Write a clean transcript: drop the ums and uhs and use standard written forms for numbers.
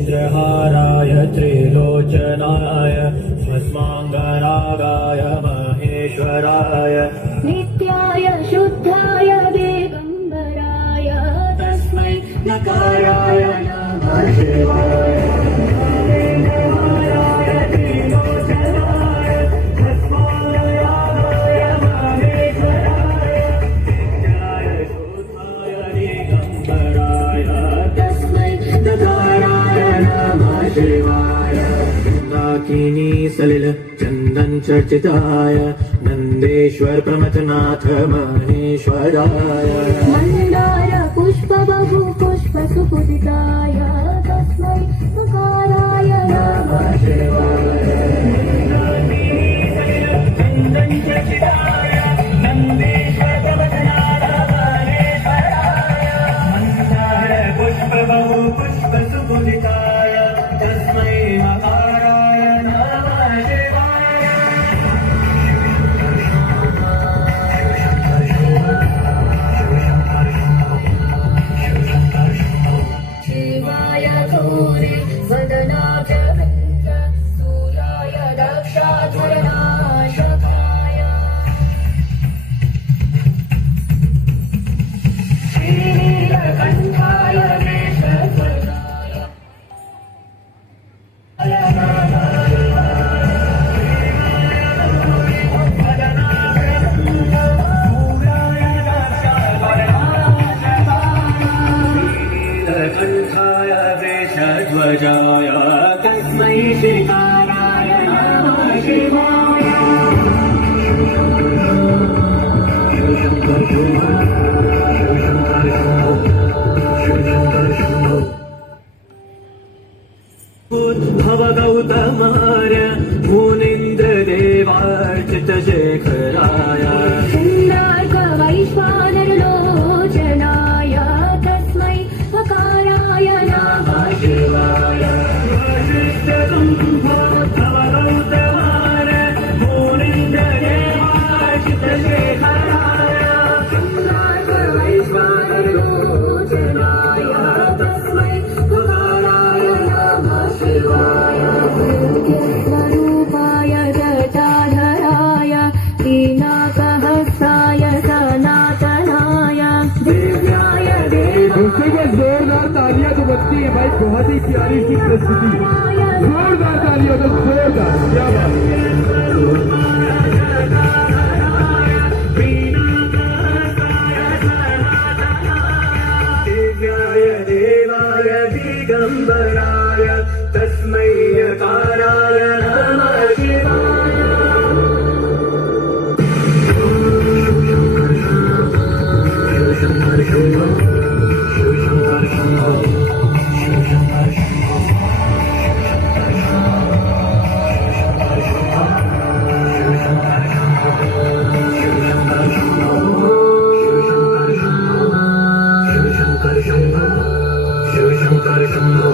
चन्द्रहाराय त्रिलोचनाय स्वस्माङ्गरागाय महेश्वराय नित्याय शुद्धाय दिगम्बराय तस्मै नकाराय नमः शिवाय। दाकिनी सलिल चंदन चर्चिताय नंदेश्वर प्रमथनाथ महेश्वराय मंदार पुष्प बहु पुष्प सुपूजिताय तस्मै नकाराय नमः शिवाय। चंदन चर्चिताय नंदेश्वर प्रमथनाथ महेश्वराय मंदार पुष्प बहु पुष्प सुपूजिताय तस्मै नकाराय नमः शिवाय। शिवाय घोरे वदनाय वृन्द सूर्याय दक्षाधरनाशकाय श्रीनीलकण्ठाय वेषध्वजाय कंठाय वेषध्वजाय तस्मै श्रीकाराय नमः शिवाय। उद्भव गौतमार्य मुनीन्द्रदेवार्चितशेखराय चन्द्रार्क वैश्वानरलोचनाय तस्मै नकाराय नमः शिवाय। वसिष्ठसम्भवोद्भव गौतमार्य मुनीन्द्रदेवार्चितशेखराय चन्द्रार्क वैश्वानरलोचनाय तस्मै नकाराय नमः शिवाय। स्वरूपाय जटाधराय पीनाकहस्ताय सनातनाय दिव्याय उसके जोरदार तालियां तो बजती है भाई, बहुत ही प्यारी सी प्रस्तुति, जोरदार तालियां तो जोरदार, क्या बात है। दिव्याय देवाय दिगंबराय तस्मै नकाराय नमः शिवाय। शंकर शंभो शिव शंकर शंभो शिव शंकर शंभो शिव शंकर शंभो शिव शंकर शंभो शिव शंकर शंभो शिव शंकर शंभो शिव शंकर शंभो